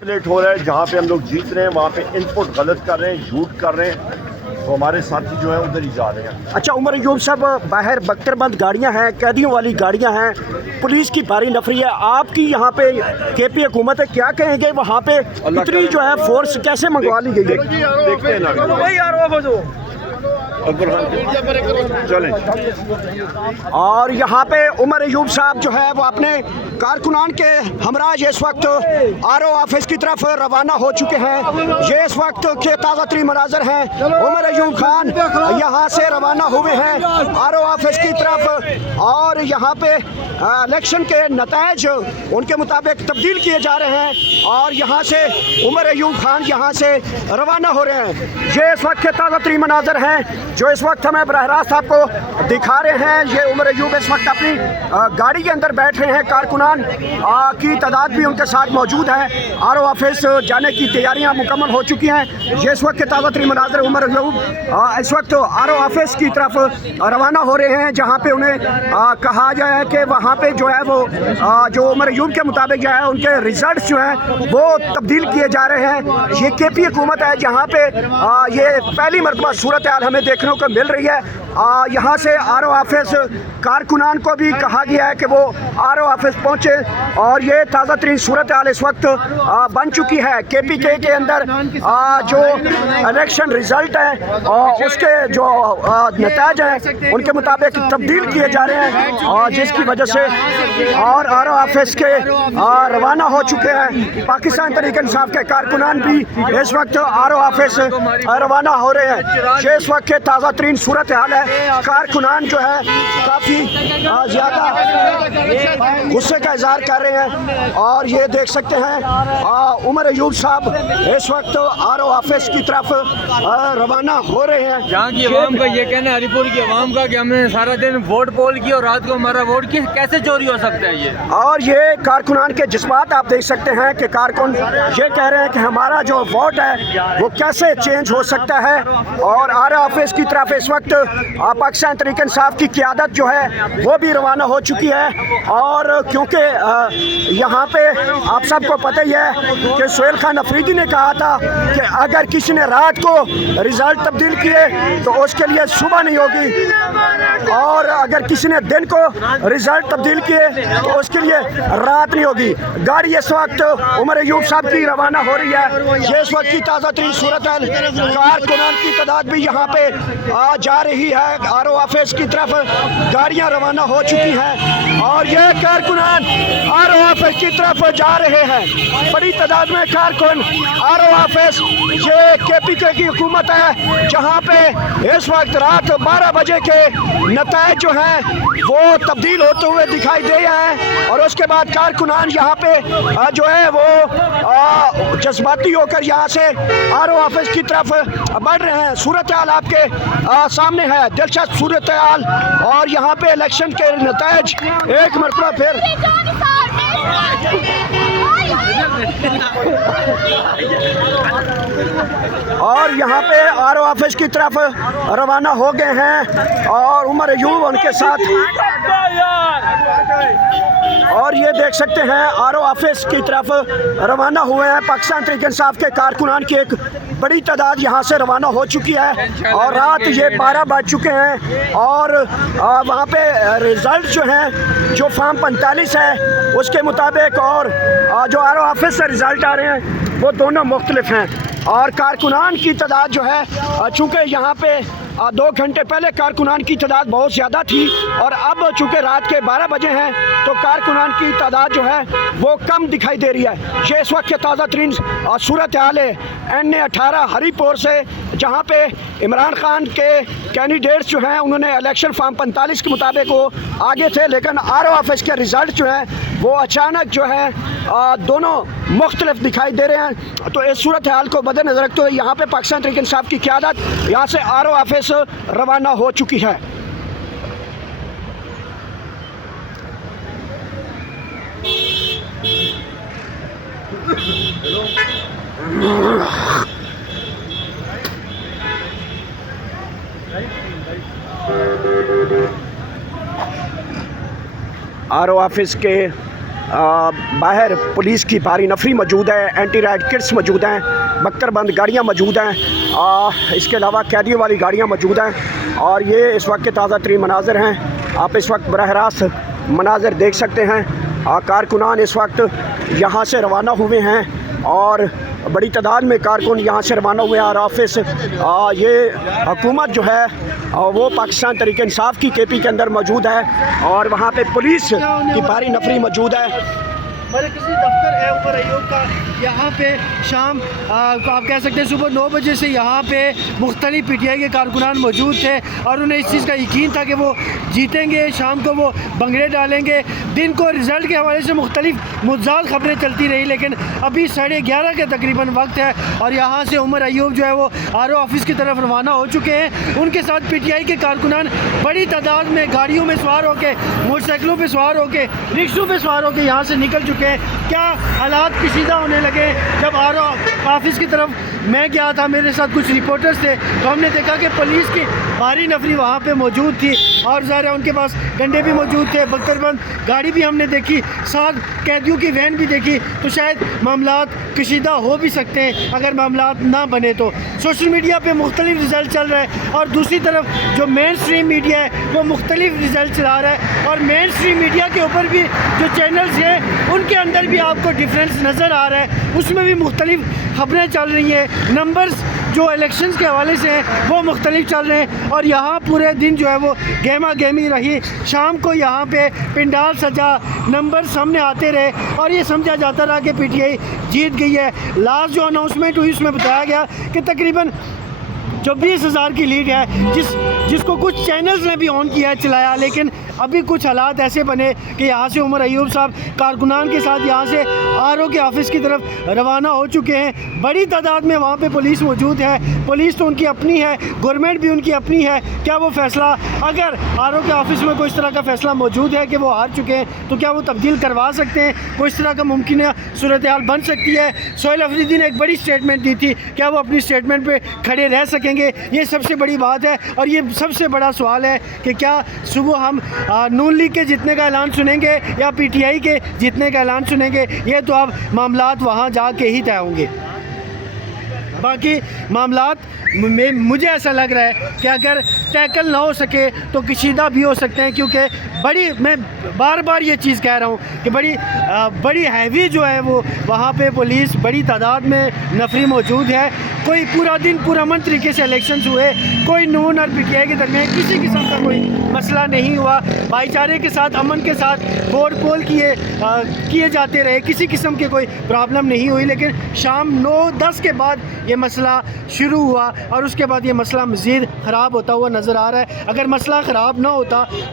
Plate हो रहा है, जहाँ पे हम लोग जीत रहे हैं वहाँ पे इनपुट गलत कर रहे हैं, झूठ कर रहे हैं, तो हमारे साथी जो है उधर ही जा रहे हैं। अच्छा उमर अयूब साहब, बाहर बख्तरबंद गाड़ियां हैं, कैदियों वाली गाड़ियां हैं, पुलिस की भारी नफरी है, आपकी यहाँ पे केपी हुकूमत है, क्या कहेंगे वहाँ पे इतनी जो है फोर्स कैसे मंगवा ली गई है? देखते हैं ना अकबर खान चलें। और यहाँ पे उमर अयूब साहब जो है वो अपने कारकुनान के हमराज इस वक्त आरओ ऑफिस की तरफ रवाना हो चुके हैं। ये इस वक्त के ताज़ा तरीन मनाजर हैं। उमर अयूब खान यहाँ से रवाना हुए हैं आरओ ऑफिस की तरफ, और यहाँ पे इलेक्शन के नतायज उनके मुताबिक तब्दील किए जा रहे हैं और यहाँ से उमर अयूब खान यहाँ से रवाना हो रहे हैं। ये इस वक्त के ताज़ा तरीन मनाजर हैं जो इस वक्त हमें बरह रास्त आपको दिखा रहे हैं। ये उमर अयूब इस वक्त अपनी गाड़ी के अंदर बैठ रहे हैं, कारकुनान की तादाद भी उनके साथ मौजूद है। आरओ ऑफिस जाने की तैयारियां मुकम्मल हो चुकी हैं। ये इस वक्त के ताज़ा तरीन मनाज़र उमर अयूब इस वक्त आरओ ऑफिस की तरफ रवाना हो रहे हैं, जहाँ पे उन्हें कहा जाए कि वहाँ पे जो है वो जो उमर अयूब के मुताबिक जो है उनके रिजल्ट जो हैं वो तब्दील किए जा रहे हैं। ये केपी हुकूमत है जहाँ पे ये पहली मरतबा सूरत हाल हमें देखने को मिल रही है। यहाँ से आरओ ऑफिस कारकुनान को भी कहा गया है कि वो आरओ ऑफिस पहुँचे, और ये ताज़ा तरीन सूरत हाल इस वक्त बन चुकी है। KPK के अंदर जो इलेक्शन रिज़ल्ट है और उसके जो नतीजे हैं उनके मुताबिक तब्दील किए जा रहे हैं, और जिसकी वजह से और आरओ ऑफिस के रवाना हो चुके हैं। पाकिस्तान तहरीक इंसाफ के कारकुनान भी इस वक्त आरओ ऑफिस रवाना हो रहे हैं। ये इस वक्त के ताज़ा तरीन सूरत हाल है। कारकुनान जो है काफ़ी ज़्यादा गुस्से का इजहार कर रहे हैं, और ये देख सकते हैं उमर अयूब साहब इस वक्त आरओ ऑफिस की तरफ रवाना हो रहे हैं। यहाँ की आवाम का ये कहना है, हरिपुर की आवाम का, कि हमने सारा दिन वोट पोल की और रात को हमारा वोट की, कैसे चोरी हो सकता है ये? और ये कारकुनान के जज्बात आप देख सकते हैं कि कारकुन ये कह रहे हैं कि हमारा जो वोट है वो कैसे चेंज हो सकता है। और आरओ ऑफिस की तरफ इस वक्त पाकिस्तान तहरीक इंसाफ की क़यादत जो है वो भी रवाना हो चुकी है। और क्योंकि यहाँ पे आप सबको पता ही है कि सोहेल खान अफरीदी ने कहा था कि अगर किसी ने रात को रिज़ल्ट तब्दील किए तो उसके लिए सुबह नहीं होगी, और अगर किसी ने दिन को रिज़ल्ट तब्दील किए तो उसके लिए रात नहीं होगी। गाड़ी इस वक्त उमर अयूब साहब की रवाना हो रही है। ये इस वक्त की ताज़ा तरीन सूरत है। कारकुनान की तादाद भी यहाँ पे जा रही है। आरओ ऑफिस की तरफ गाड़ियाँ रवाना हो चुकी हैं, और ये कारकुनान आरओ ऑफिस की तरफ जा रहे हैं। बड़ी तादाद में कारकुन आरओ ऑफिस, ये KPK की हुकूमत है जहाँ पे इस वक्त रात 12 बजे के नतीजे जो हैं वो तब्दील होते हुए दिखाई दे रहे हैं। और उसके बाद कारकुनान यहाँ पे जो है वो जज्बाती होकर यहाँ से आरओ ऑफिस की तरफ बढ़ रहे हैं। सूरत हाल आपके सामने है, दिलचस्प सूरत हाल, और यहाँ पे इलेक्शन के नतीज एक मरतबा फिर और यहाँ पे आरओ ऑफिस की तरफ रवाना हो गए हैं, और उमर अयूब उनके साथ, और ये देख सकते हैं आरओ ऑफिस की तरफ रवाना हुए हैं। पाकिस्तान तहरीक इंसाफ के कारकुनान की एक बड़ी तादाद यहाँ से रवाना हो चुकी है, और रात ये 12 बज चुके हैं। और वहाँ पे रिज़ल्ट जो हैं जो फॉर्म 45 है उसके मुताबिक और जो आरओ ऑफिस से रिज़ल्ट आ रहे हैं वो दोनों मुख्तलिफ हैं। और कारकुनान की तादाद जो है, चूँकि यहाँ पे 2 घंटे पहले कारकुनान की तादाद बहुत ज़्यादा थी, और अब चूँकि रात के 12 बजे हैं तो कारकुनान की तादाद जो है वो कम दिखाई दे रही है। ये इस वक्त के ताज़ा तरीन सूरत हाल है NA-18 हरीपुर से, जहाँ पे इमरान खान के कैंडिडेट्स जो हैं उन्होंने इलेक्शन फॉर्म 45 के मुताबिक वो आगे थे, लेकिन आरओ ऑफिस के रिज़ल्ट जो हैं वो अचानक जो है दोनों मुख्तलिफ दिखाई दे रहे हैं। तो इस सूरत हाल को मद्देनज़र रखते हुए यहाँ पे पाकिस्तान तहरीक इंसाफ की क़यादत यहाँ से आरओ ऑफिस रवाना हो चुकी है। आरओ ऑफिस के बाहर पुलिस की भारी नफरी मौजूद है, एंटी राइड किट्स मौजूद हैं, बख्तरबंद गाड़ियाँ मौजूद हैं, इसके अलावा कैदियों वाली गाड़ियाँ मौजूद हैं। और ये इस वक्त के ताज़ा तरीन मनाज़र हैं। आप इस वक्त बराह रास्त मनाज़र देख सकते हैं। कारकुनान इस वक्त यहाँ से रवाना हुए हैं और बड़ी तादाद में कारकुन यहाँ से रवाना हुए हैं। और ऑफिस ये हुकूमत जो है वो पाकिस्तान तहरीक इंसाफ की KP के अंदर मौजूद है और वहाँ पे पुलिस की भारी नफरी मौजूद है। मरकज़ी दफ्तर है उमर अयूब का। यहाँ पे शाम आप कह सकते हैं सुबह 9 बजे से यहाँ पे मुख्तलिफ PTI के कारकुनान मौजूद थे और उन्हें इस चीज़ का यकीन था कि वो जीतेंगे, शाम को वो बंगड़े डालेंगे। दिन को रिज़ल्ट के हवाले से मुख्तलिफ मुद्दात खबरें चलती रही, लेकिन अभी 11:30 के तकरीबन वक्त है और यहाँ से उमर अयूब जो है वो RO ऑफिस की तरफ रवाना हो चुके हैं। उनके साथ PTI के कारकुनान बड़ी तादाद में गाड़ियों में सवार होकर, मोटरसाइकिलों पर सवार होकर, रिक्शों पर सवार होकर यहाँ से निकल चुके हैं। क्या हालात कशीदा होने लगे। जब RO ऑफिस की तरफ मैं गया था, मेरे साथ कुछ रिपोर्टर्स थे, तो हमने देखा कि पुलिस की भारी नफरी वहाँ पे मौजूद थी और ज़ाहिर है उनके पास डंडे भी मौजूद थे, बख्तरबंद गाड़ी भी हमने देखी, साथ कैदियों की वैन भी देखी। तो शायद मामलात कशीदा हो भी सकते हैं अगर मामलात ना बने तो। सोशल मीडिया पे मुख्तलिफ रिज़ल्ट चल रहे हैं और दूसरी तरफ जो मेन स्ट्रीम मीडिया है वो मुख्तलिफ रिज़ल्ट चला रहा है और मेन स्ट्रीम मीडिया के ऊपर भी जो चैनल्स हैं उनके अंदर भी आपको डिफरेंस नज़र आ रहा है, उसमें भी मुख्तलिफ खबरें चल रही हैं। नंबर्स जो इलेक्शंस के हवाले से हैं वो मुख्तलिफ चल रहे हैं और यहाँ पूरे दिन जो है वो गहमा गहमी रही। शाम को यहाँ पे पिंडाल सजा, नंबर सामने आते रहे और ये समझा जाता रहा कि PTI जीत गई है। लास्ट जो अनाउंसमेंट हुई उसमें बताया गया कि तकरीबन 24,000 की लीड है, जिसको कुछ चैनल्स ने भी ऑन किया है, चलाया। लेकिन अभी कुछ हालात ऐसे बने कि यहाँ से उमर अयूब साहब कारकुनान के साथ यहाँ से RO के ऑफिस की तरफ रवाना हो चुके हैं। बड़ी तादाद में वहाँ पे पुलिस मौजूद है। पुलिस तो उनकी अपनी है, गवर्नमेंट भी उनकी अपनी है। क्या वो फ़ैसला, अगर RO के ऑफिस में कोई इस तरह का फ़ैसला मौजूद है कि वो हार चुके हैं, तो क्या वो तब्दील करवा सकते हैं? कोई इस तरह का मुमकिन सूरत हाल बन सकती है? सोहेल अफरीदी ने एक बड़ी स्टेटमेंट दी थी, क्या वो अपनी स्टेटमेंट पर खड़े रह सकेंगे? ये सबसे बड़ी बात है और ये सबसे बड़ा सवाल है कि क्या सुबह हम नून लीग के जीतने का ऐलान सुनेंगे या PTI के जीतने का ऐलान सुनेंगे? ये तो अब मामलात वहाँ जाके ही तय होंगे। बाकी मामलात में मुझे ऐसा लग रहा है कि अगर टैकल ना हो सके तो कशीदा भी हो सकते हैं, क्योंकि मैं बार बार ये चीज़ कह रहा हूँ कि बड़ी हैवी जो है वो वहाँ पे पुलिस बड़ी तादाद में नफरी मौजूद है। कोई पूरा दिन पुरअमन तरीके से इलेक्शंस हुए, कोई नून और PTI के दरमियान किसी किस्म का कोई मसला नहीं हुआ, भाईचारे के साथ, अमन के साथ वोट पोल किए जाते रहे, किसी किस्म की कोई प्रॉब्लम नहीं हुई। लेकिन शाम 9-10 के बाद ये मसला शुरू हुआ और उसके बाद ये मसला मज़ीद ख़राब होता हुआ नज़र आ रहा है। अगर मसला ख़राब ना होता तो